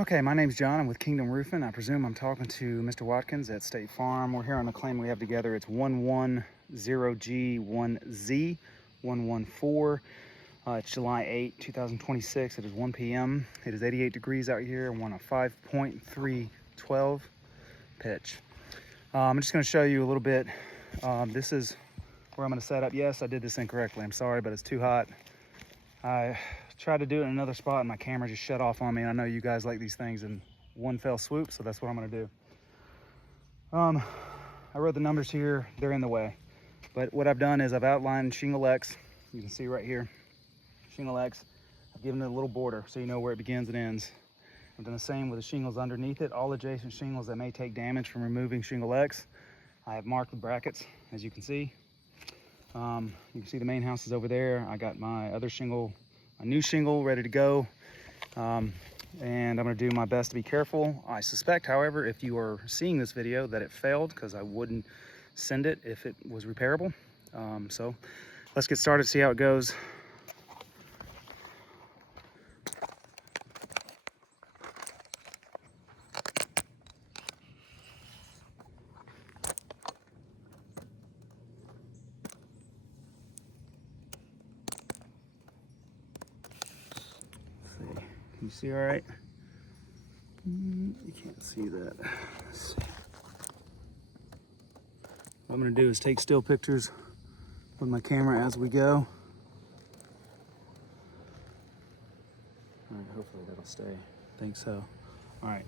Okay, my name's John. I'm with Kingdom Roofing. I presume I'm talking to Mr. Watkins at State Farm. We're here on the claim we have together. It's 110G1Z114. It's July 8, 2026. It is 1 p.m. It is 88 degrees out here. I'm on a 5.312 pitch. I'm just going to show you a little bit. This is where I'm going to set up. Yes, I did this incorrectly. I'm sorry, but it's too hot. I tried to do it in another spot and my camera just shut off on me, and I know you guys like these things in one fell swoop, so that's what I'm going to do. I wrote the numbers here. They're in the way, but what I've done is I've outlined Shingle X. You can see right here, Shingle X. I've given it a little border so you know where it begins and ends. I've done the same with the shingles underneath it. All adjacent shingles that may take damage from removing Shingle X, I have marked with brackets, as you can see. You can see the main house is over there. I got my other shingle, my new shingle, ready to go. And I'm gonna do my best to be careful. I suspect, however, if you are seeing this video, that it failed, because I wouldn't send it if it was repairable. So let's get started, see how it goes. Can you see all right? You can't see that. Let's see. What I'm gonna do is take still pictures with my camera as we go. All right, hopefully that'll stay. I think so. All right,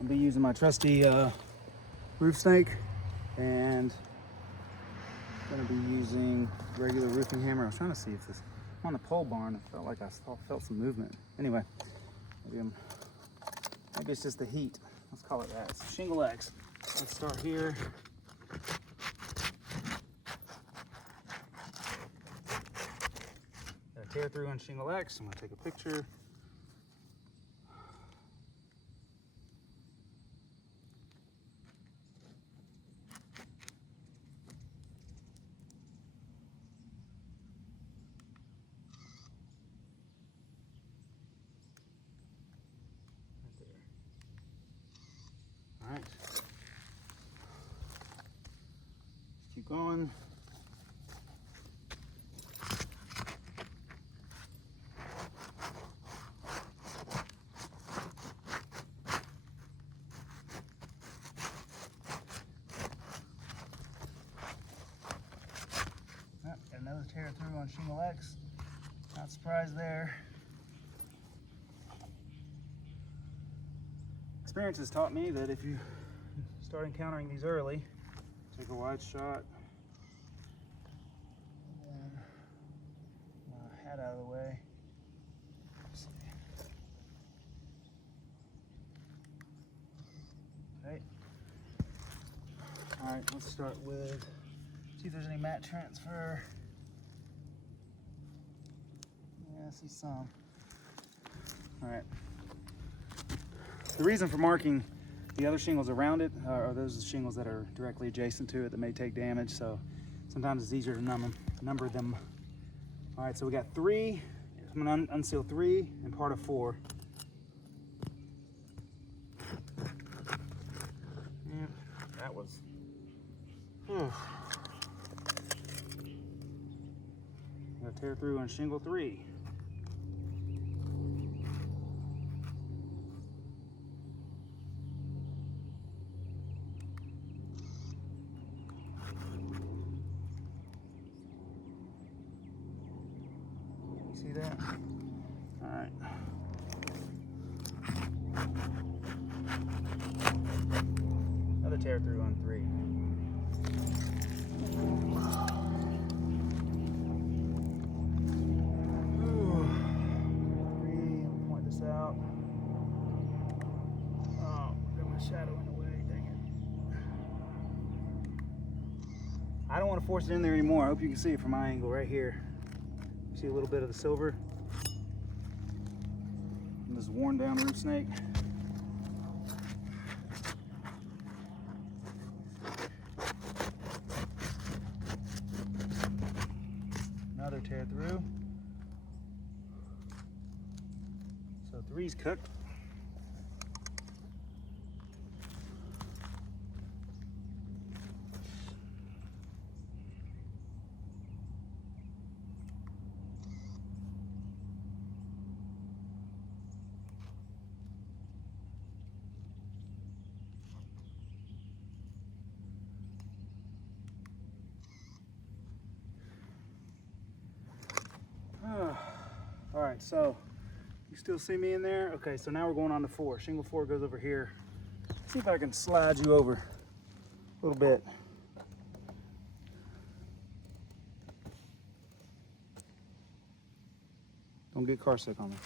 I'll be using my trusty roof snake, and I'm gonna be using regular roofing hammer. I was trying to see if this, I'm on the pole barn, it felt like I felt some movement. Anyway, maybe it's just the heat. Let's call it that. It's Shingle X. Let's start here. Got a tear through on Shingle X. I'm gonna take a picture. All right, keep going. Got another tear through on Shingle X. Not surprised there. Experience has taught me that if you start encountering these early, take a wide shot, and my hat out of the way. Okay. All right, let's start with, see if there's any mat transfer. Yeah, I see some. All right. The reason for marking the other shingles around it are those shingles that are directly adjacent to it that may take damage, so sometimes it's easier to number them. All right, so we got 3. I'm gonna unseal 3 and part of 4. And that was, got a tear through on shingle 3. See that? All right. Another tear through on 3. Ooh. 3, I'll point this out. Oh, got my shadow in the way, dang it. I don't want to force it in there anymore. I hope you can see it from my angle right here. See a little bit of the silver in this worn down roof snake. Another tear through. So 3's cooked. right, so you still see me in there? Okay, so now we're going on to 4. Shingle 4 goes over here. Let's see if I can slide you over a little bit. Don't get car sick on me.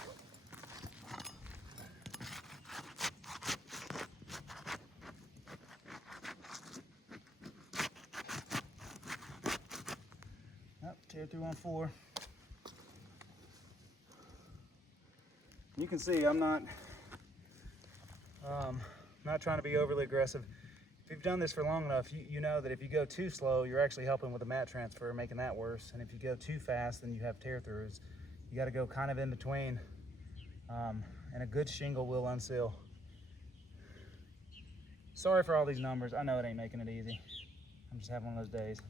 Yep, tear through on 4. You can see I'm not trying to be overly aggressive. If you've done this for long enough, you know that if you go too slow, you're actually helping with the mat transfer, making that worse. And if you go too fast, then you have tear throughs. You got to go kind of in between, and a good shingle will unseal. Sorry for all these numbers. I know it ain't making it easy. I'm just having one of those days.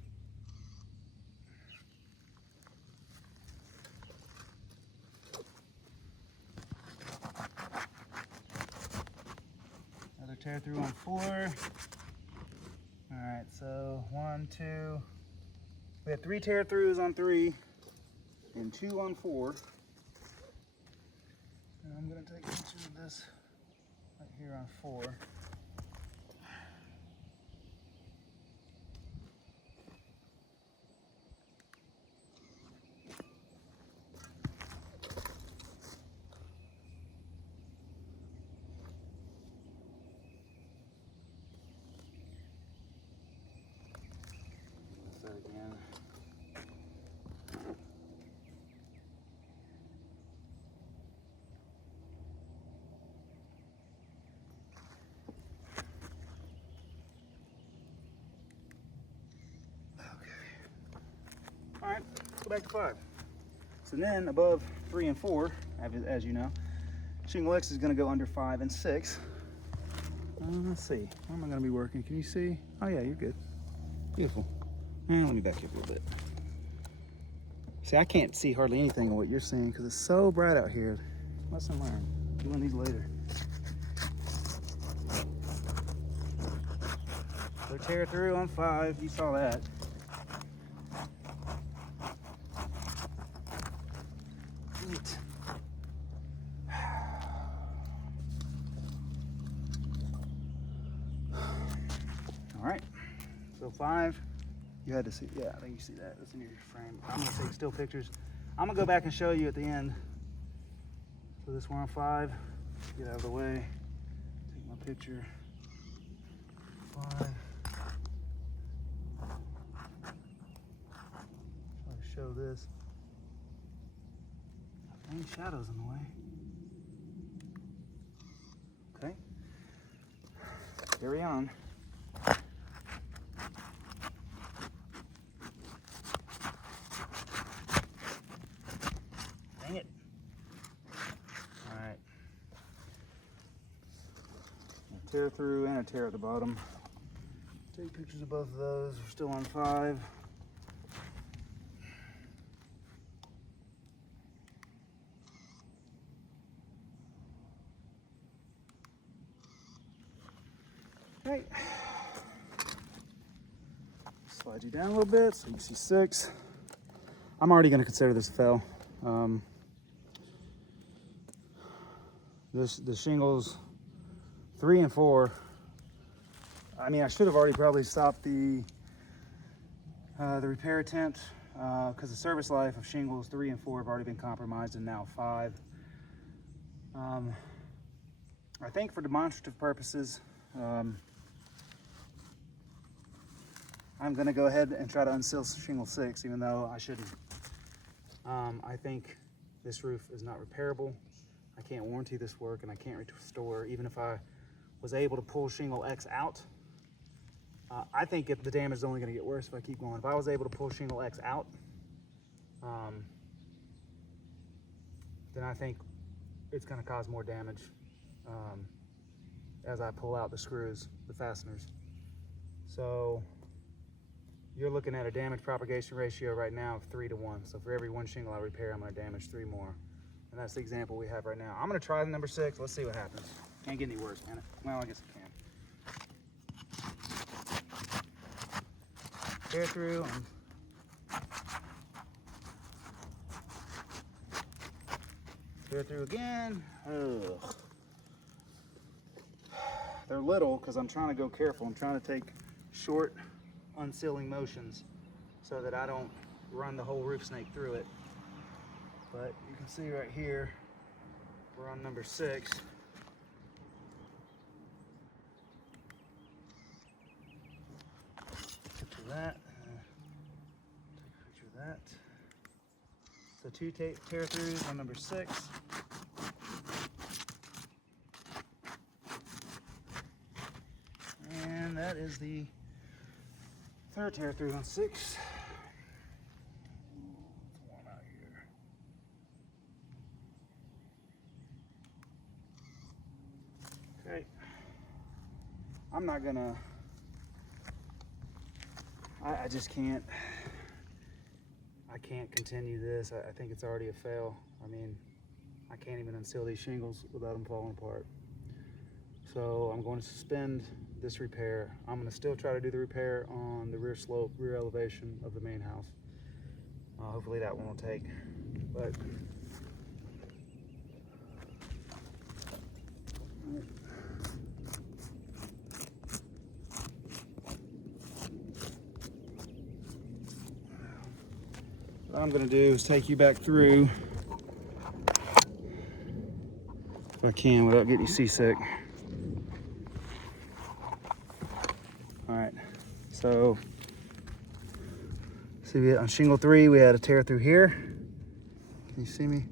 Another tear through on 4. All right, so 1, 2. We had 3 tear throughs on 3 and 2 on 4. And I'm gonna take a picture of this right here on 4. That again. All right, let's go back to 5. So then above 3 and 4, as you know, Shingle X is going to go under 5 and 6. Let's see, where am I going to be working? Can you see? Oh yeah, you're good. Beautiful. And let me back you up a little bit. See, I can't see hardly anything of what you're seeing because it's so bright out here. Lesson learned. Doing these later. So tear through on 5. You saw that. Neat. All right. So 5. You had to see, yeah, I think you see that. That's in your frame. I'm gonna take still pictures. I'm gonna go back and show you at the end. So this one on 5, get out of the way, take my picture. 5. Try to show this. Any shadows in the way. Okay. Carry on. Dang it. All right. A tear through and a tear at the bottom. Take pictures of both of those. We're still on 5. Okay. Slide you down a little bit so you can see 6. I'm already going to consider this a fail. The shingles 3 and 4. I mean, I should have already probably stopped the repair attempt because the service life of shingles 3 and 4 have already been compromised, and now 5. I think for demonstrative purposes, I'm going to go ahead and try to unseal shingle 6, even though I shouldn't. I think this roof is not repairable. I can't warranty this work, and I can't restore, even if I was able to pull shingle X out. I think if the damage is only going to get worse if I keep going. If I was able to pull shingle X out, then I think it's going to cause more damage as I pull out the screws, the fasteners. So you're looking at a damage propagation ratio right now of 3 to 1. So for every 1 shingle I repair, I'm going to damage 3 more. And that's the example we have right now. I'm going to try the number 6. Let's see what happens. Can't get any worse, can it? Well, I guess it can. Tear through. Tear through again. Ugh. They're little because I'm trying to go careful. I'm trying to take short unsealing motions so that I don't run the whole roof snake through it. But you can see right here, we're on number 6. Picture that. Take a picture of that. So 2 tear throughs on number 6. And that is the 3rd tear through on 6. One out here. Okay. I'm not gonna, I just can't, I can't continue this. I think it's already a fail. I mean, I can't even unseal these shingles without them falling apart. So I'm going to suspend this repair. I'm going to still try to do the repair on the rear slope, rear elevation of the main house. Hopefully that one will take. But what I'm going to do is take you back through, if I can, without getting you seasick. All right, so see, on shingle 3 we had a tear through here. Can you see me?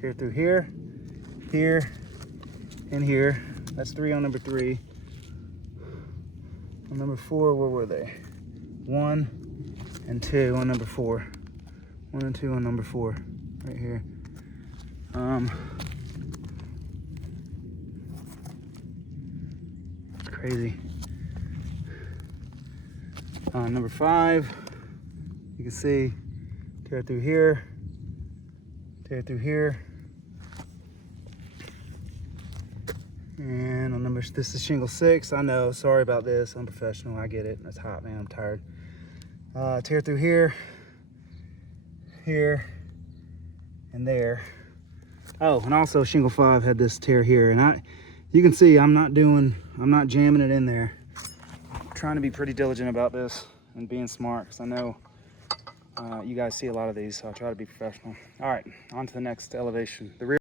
Tear through here, here, and here. That's 3 on number 3. On number 4, where were they? 1 and 2 on number 4. 1 and 2 on number 4, right here. It's crazy. Number 5, you can see tear through here, tear through here. And on number, this is shingle 6. I know, sorry about this. I'm professional, I get it. It's hot, man, I'm tired. Tear through here, here, and there. Oh, and also shingle 5 had this tear here. And you can see I'm not jamming it in there. Trying to be pretty diligent about this and being smart, because I know you guys see a lot of these, so I try to be professional. All right, on to the next elevation. The rear